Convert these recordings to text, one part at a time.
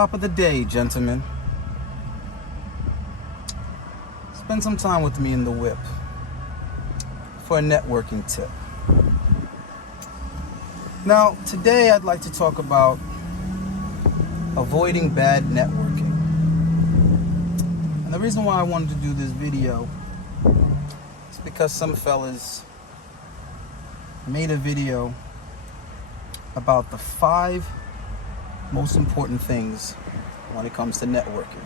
Top of the day, gentlemen. Spend some time with me in the whip for a networking tip. Now, today I'd like to talk about avoiding bad networking. And the reason why I wanted to do this video is because some fellas made a video about the 5 most important things when it comes to networking.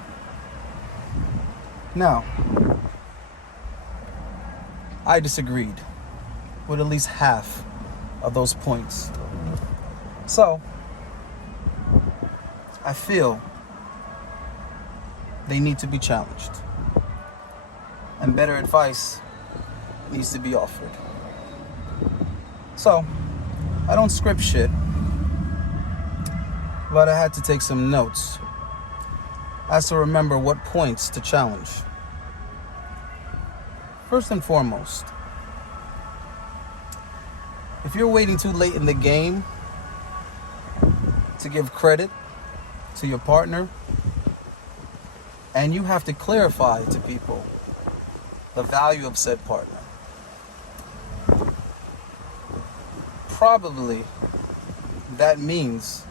Now, I disagreed with at least half of those points. So, I feel they need to be challenged. And better advice needs to be offered. So, I don't script shit, but I had to take some notes as to remember what points to challenge. First and foremost, if you're waiting too late in the game to give credit to your partner, and you have to clarify to people the value of said partner, probably that means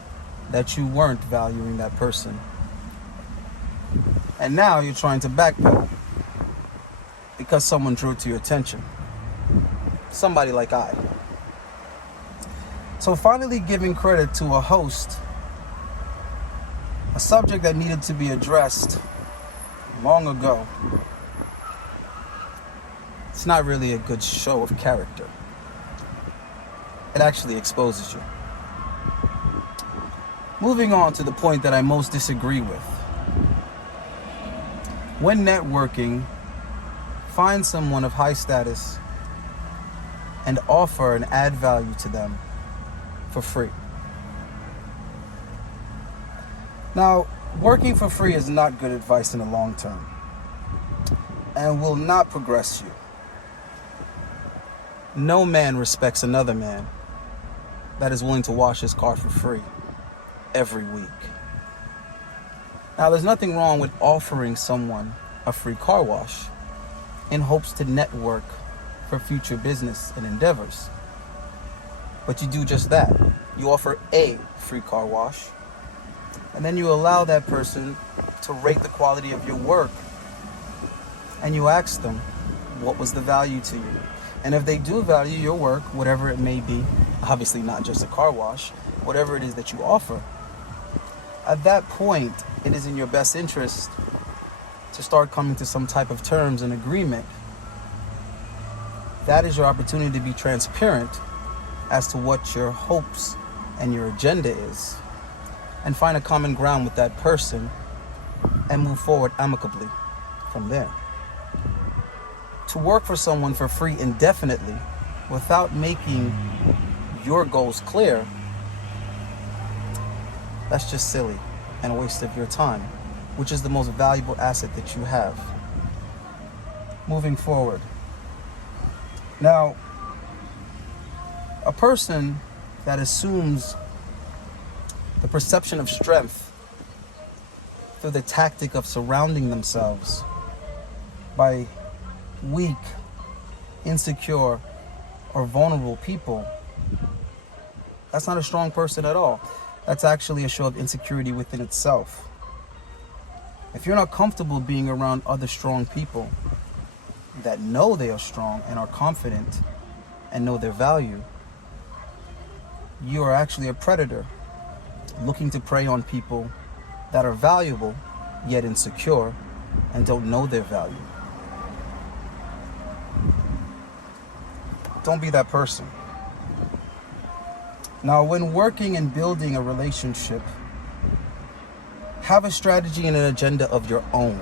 that you weren't valuing that person. And now you're trying to backpedal because someone drew it to your attention. Somebody like I. So finally giving credit to a host, a subject that needed to be addressed long ago, it's not really a good show of character. It actually exposes you. Moving on to the point that I most disagree with. When networking, find someone of high status and offer and add value to them for free. Now, working for free is not good advice in the long term and will not progress you. No man respects another man that is willing to wash his car for free every week. Now, there's nothing wrong with offering someone a free car wash in hopes to network for future business and endeavors. But you do just that. You offer a free car wash, and then you allow that person to rate the quality of your work, and you ask them, what was the value to you? And if they do value your work, whatever it may be, obviously not just a car wash, whatever it is that you offer, at that point, it is in your best interest to start coming to some type of terms and agreement. That is your opportunity to be transparent as to what your hopes and your agenda is, and find a common ground with that person and move forward amicably from there. To work for someone for free indefinitely without making your goals clear, that's just silly and a waste of your time, which is the most valuable asset that you have. Moving forward. Now, a person that assumes the perception of strength through the tactic of surrounding themselves by weak, insecure, or vulnerable people, that's not a strong person at all. That's actually a show of insecurity within itself. If you're not comfortable being around other strong people that know they are strong and are confident and know their value, you are actually a predator looking to prey on people that are valuable yet insecure and don't know their value. Don't be that person. Now, when working and building a relationship, have a strategy and an agenda of your own.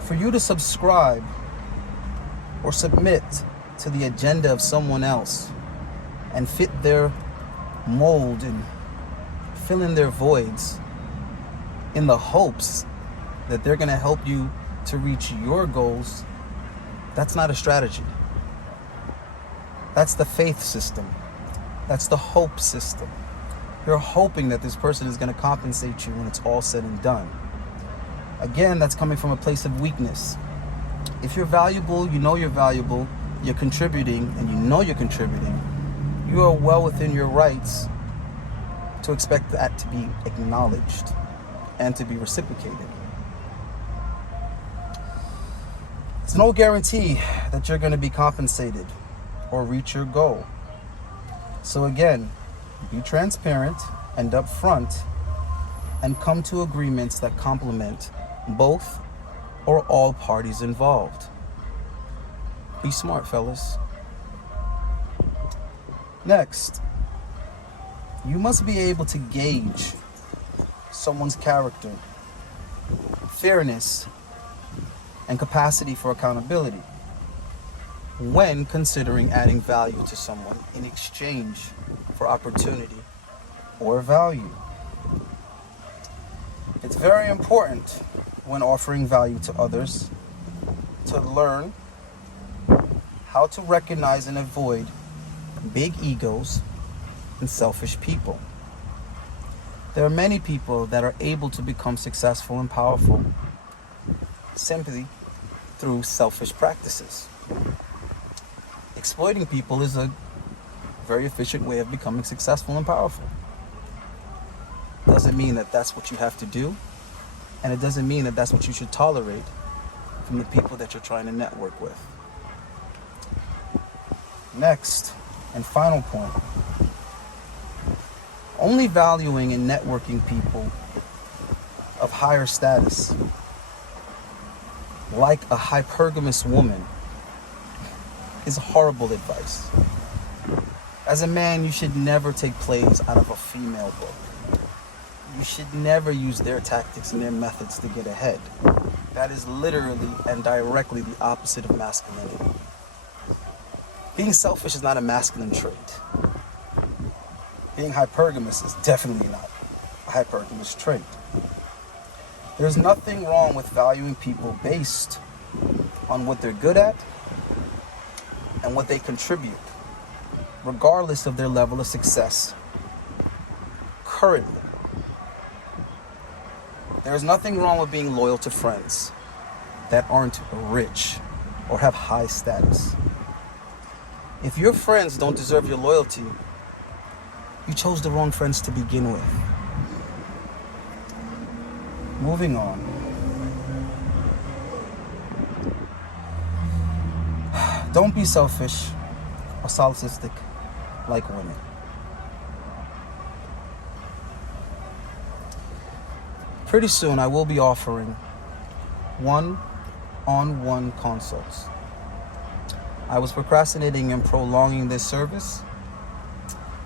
For you to subscribe or submit to the agenda of someone else and fit their mold and fill in their voids in the hopes that they're going to help you to reach your goals, that's not a strategy. That's the faith system. That's the hope system. You're hoping that this person is going to compensate you when it's all said and done. Again, that's coming from a place of weakness. If you're valuable, you know you're valuable, you're contributing, and you know you're contributing, you are well within your rights to expect that to be acknowledged and to be reciprocated. It's no guarantee that you're going to be compensated or reach your goal. So again, be transparent and upfront and come to agreements that complement both or all parties involved. Be smart, fellas. Next, you must be able to gauge someone's character, fairness, and capacity for accountability when considering adding value to someone in exchange for opportunity or value. It's very important when offering value to others to learn how to recognize and avoid big egos and selfish people. There are many people that are able to become successful and powerful simply through selfish practices. Exploiting people is a very efficient way of becoming successful and powerful. Doesn't mean that that's what you have to do, and it doesn't mean that that's what you should tolerate from the people that you're trying to network with. Next and final point, only valuing and networking people of higher status, like a hypergamous woman, is horrible advice. As a man, you should never take plays out of a female book. You should never use their tactics and their methods to get ahead. That is literally and directly the opposite of masculinity. Being selfish is not a masculine trait. Being hypergamous is definitely not a hypergamous trait. There's nothing wrong with valuing people based on what they're good at and what they contribute, regardless of their level of success currently. There's nothing wrong with being loyal to friends that aren't rich or have high status. If your friends don't deserve your loyalty, you chose the wrong friends to begin with. Moving on. Don't be selfish or solipsistic like women. Pretty soon I will be offering one-on-one consults. I was procrastinating and prolonging this service,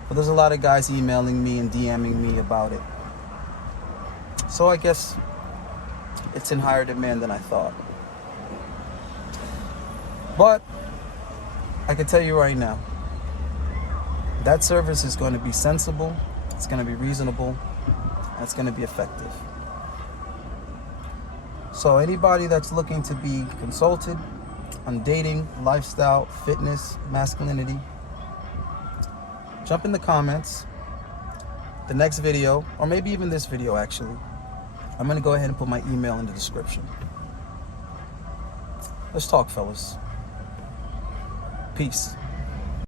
but there's a lot of guys emailing me and DMing me about it. So I guess it's in higher demand than I thought. But I can tell you right now, that service is going to be sensible, it's going to be reasonable, and it's going to be effective. So anybody that's looking to be consulted on dating, lifestyle, fitness, masculinity, jump in the comments. The next video, or maybe even this video actually, I'm going to go ahead and put my email in the description. Let's talk, fellas. Peace.